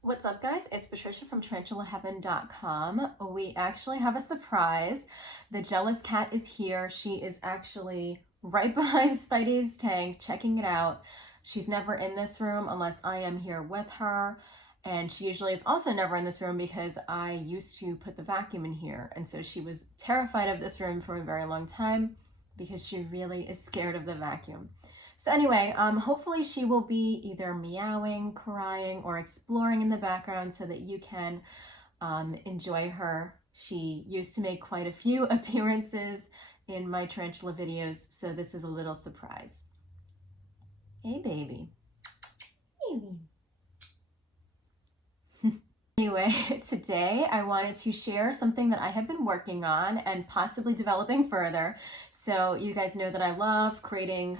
What's up, guys? It's Patricia from tarantulaheaven.com. We actually have a surprise. The jealous cat is here. She is actually right behind Spidey's tank, checking it out. She's never in this room unless I am here with her. And she usually is also never in this room because I used to put the vacuum in here. And so she was terrified of this room for a very long time because she really is scared of the vacuum. So anyway, hopefully she will be either meowing, crying, or exploring in the background so that you can enjoy her. She used to make quite a few appearances in my tarantula videos, so this is a little surprise. Hey, baby. Baby. Anyway, today I wanted to share something that I have been working on and possibly developing further. So you guys know that I love creating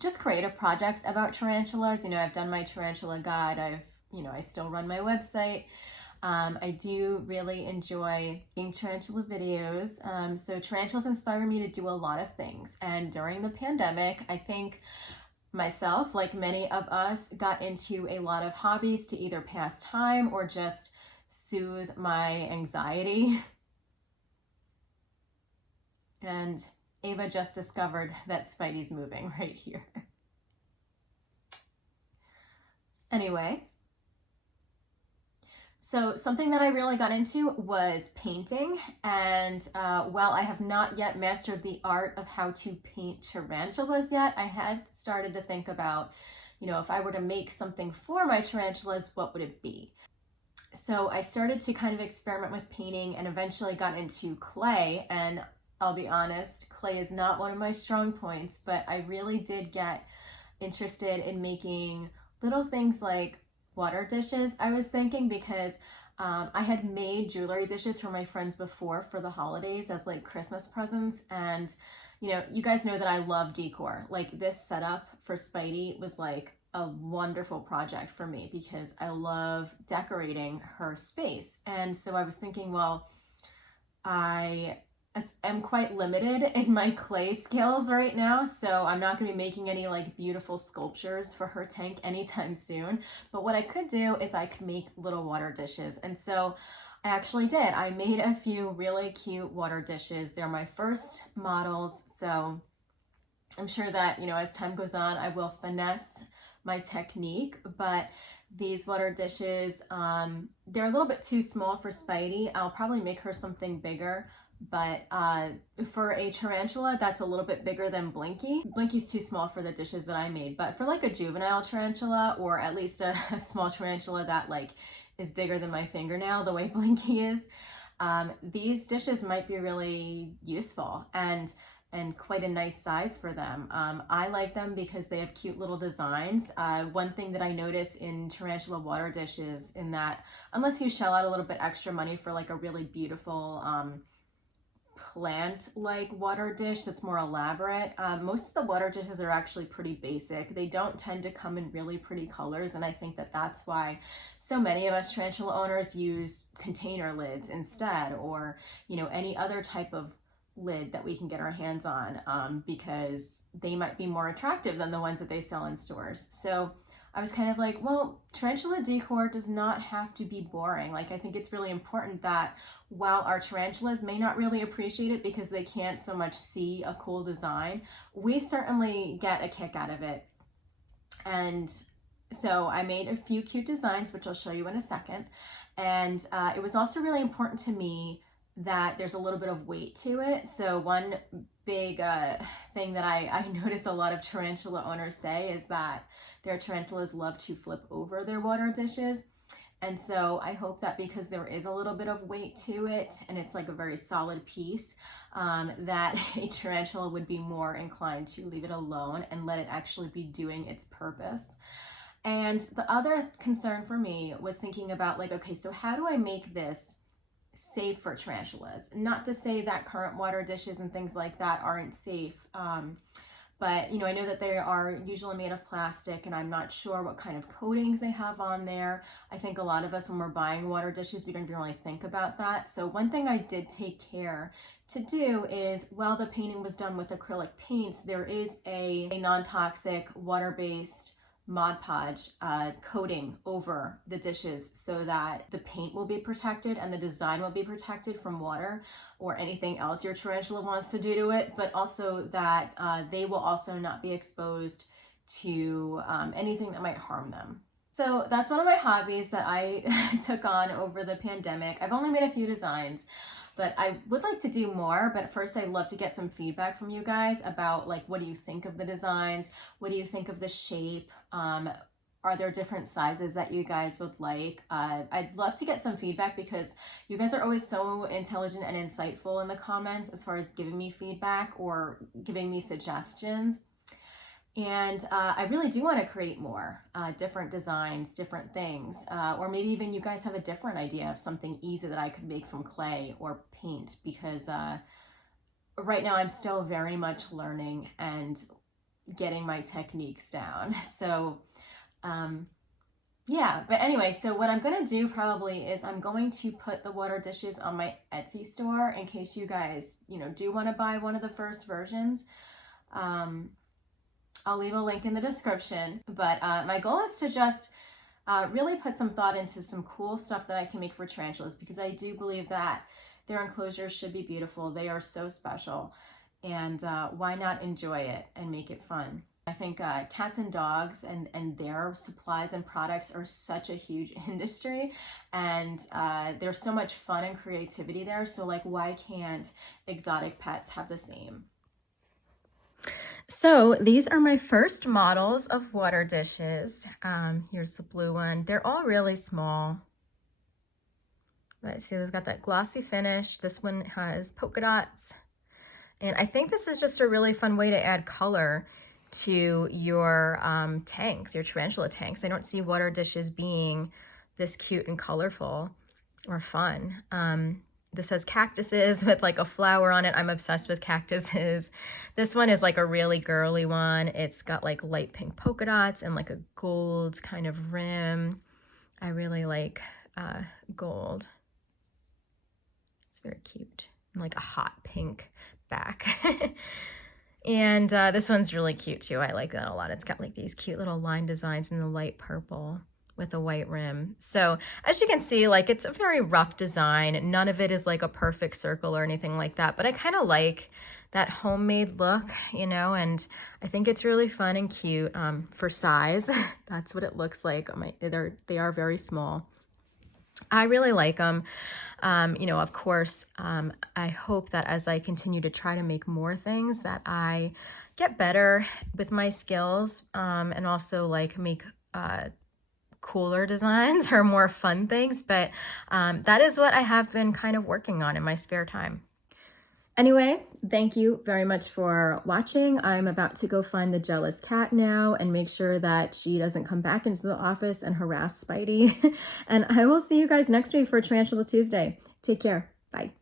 just creative projects about tarantulas. You know, I've done my tarantula guide. I still run my website. I do really enjoy making tarantula videos. So tarantulas inspire me to do a lot of things. And during the pandemic, I think myself, like many of us, got into a lot of hobbies to either pass time or just soothe my anxiety. And Ava just discovered that Spidey's moving right here. Anyway, so something that I really got into was painting, and while I have not yet mastered the art of how to paint tarantulas yet, I had started to think about, if I were to make something for my tarantulas, what would it be? So I started to kind of experiment with painting and eventually got into clay, and I'll be honest, clay is not one of my strong points, but I really did get interested in making little things like water dishes, I was thinking, because I had made jewelry dishes for my friends before for the holidays as like Christmas presents. And you guys know that I love decor. Like this setup for Spidey was like a wonderful project for me because I love decorating her space. And so I was thinking, well, I am quite limited in my clay skills right now, so I'm not going to be making any like beautiful sculptures for her tank anytime soon. But what I could do is I could make little water dishes, and so I actually did. I made a few really cute water dishes. They're my first models, so I'm sure that as time goes on I will finesse my technique. But these water dishes, they're a little bit too small for Spidey. I'll probably make her something bigger. But for a tarantula, that's a little bit bigger than Blinky. Blinky's too small for the dishes that I made, but for like a juvenile tarantula, or at least a small tarantula that like is bigger than my fingernail, the way Blinky is, these dishes might be really useful and quite a nice size for them. I like them because they have cute little designs. One thing that I notice in tarantula water dishes, in that unless you shell out a little bit extra money for like a really beautiful plant-like water dish that's more elaborate, most of the water dishes are actually pretty basic. They don't tend to come in really pretty colors, and I think that that's why so many of us tarantula owners use container lids instead, or any other type of lid that we can get our hands on, because they might be more attractive than the ones that they sell in stores. So I was kind of like, well, tarantula decor does not have to be boring. Like, I think it's really important that while our tarantulas may not really appreciate it because they can't so much see a cool design, we certainly get a kick out of it. And so I made a few cute designs, which I'll show you in a second. And it was also really important to me that there's a little bit of weight to it. So one big thing that I notice a lot of tarantula owners say is that their tarantulas love to flip over their water dishes. And so I hope that because there is a little bit of weight to it and it's like a very solid piece, that a tarantula would be more inclined to leave it alone and let it actually be doing its purpose. And the other concern for me was thinking about like, okay, so how do I make this safe for tarantulas? Not to say that current water dishes and things like that aren't safe, but I know that they are usually made of plastic, and I'm not sure what kind of coatings they have on there. I think a lot of us, when we're buying water dishes, we don't even really think about that. So one thing I did take care to do is, while the painting was done with acrylic paints, there is a non-toxic water-based Mod Podge coating over the dishes so that the paint will be protected and the design will be protected from water or anything else your tarantula wants to do to it, but also that they will also not be exposed to anything that might harm them. So that's one of my hobbies that I took on over the pandemic. I've only made a few designs, but I would like to do more. But first, I'd love to get some feedback from you guys about, like, what do you think of the designs? What do you think of the shape? Are there different sizes that you guys would like? I'd love to get some feedback because you guys are always so intelligent and insightful in the comments as far as giving me feedback or giving me suggestions. And I really do want to create more different designs, different things, or maybe even you guys have a different idea of something easy that I could make from clay or paint, because right now I'm still very much learning and getting my techniques down. So yeah, but anyway, so what I'm going to do probably is I'm going to put the water dishes on my Etsy store in case you guys, do want to buy one of the first versions. I'll leave a link in the description, but my goal is to just really put some thought into some cool stuff that I can make for tarantulas, because I do believe that their enclosures should be beautiful. They are so special, and why not enjoy it and make it fun? I think cats and dogs and their supplies and products are such a huge industry, and there's so much fun and creativity there. So, like, why can't exotic pets have the same? So these are my first models of water dishes. Here's the blue one. They're all really small. But see, they've got that glossy finish. This one has polka dots. And I think this is just a really fun way to add color to your tanks, your tarantula tanks. I don't see water dishes being this cute and colorful or fun. This has cactuses with like a flower on it. I'm obsessed with cactuses. This one is like a really girly one. It's got like light pink polka dots and like a gold kind of rim. I really like gold. It's very cute. And like a hot pink back. And this one's really cute too. I like that a lot. It's got like these cute little line designs in the light purple with a white rim. So as you can see, like, it's a very rough design. None of it is like a perfect circle or anything like that, but I kind of like that homemade look, and I think it's really fun and cute for size. That's what it looks like. They are very small. I really like them. Of course, I hope that as I continue to try to make more things, that I get better with my skills, and also like make cooler designs or more fun things. But that is what I have been kind of working on in my spare time. Anyway, thank you very much for watching. I'm about to go find the jealous cat now and make sure that she doesn't come back into the office and harass Spidey. And I will see you guys next week for Tarantula Tuesday. Take care. Bye.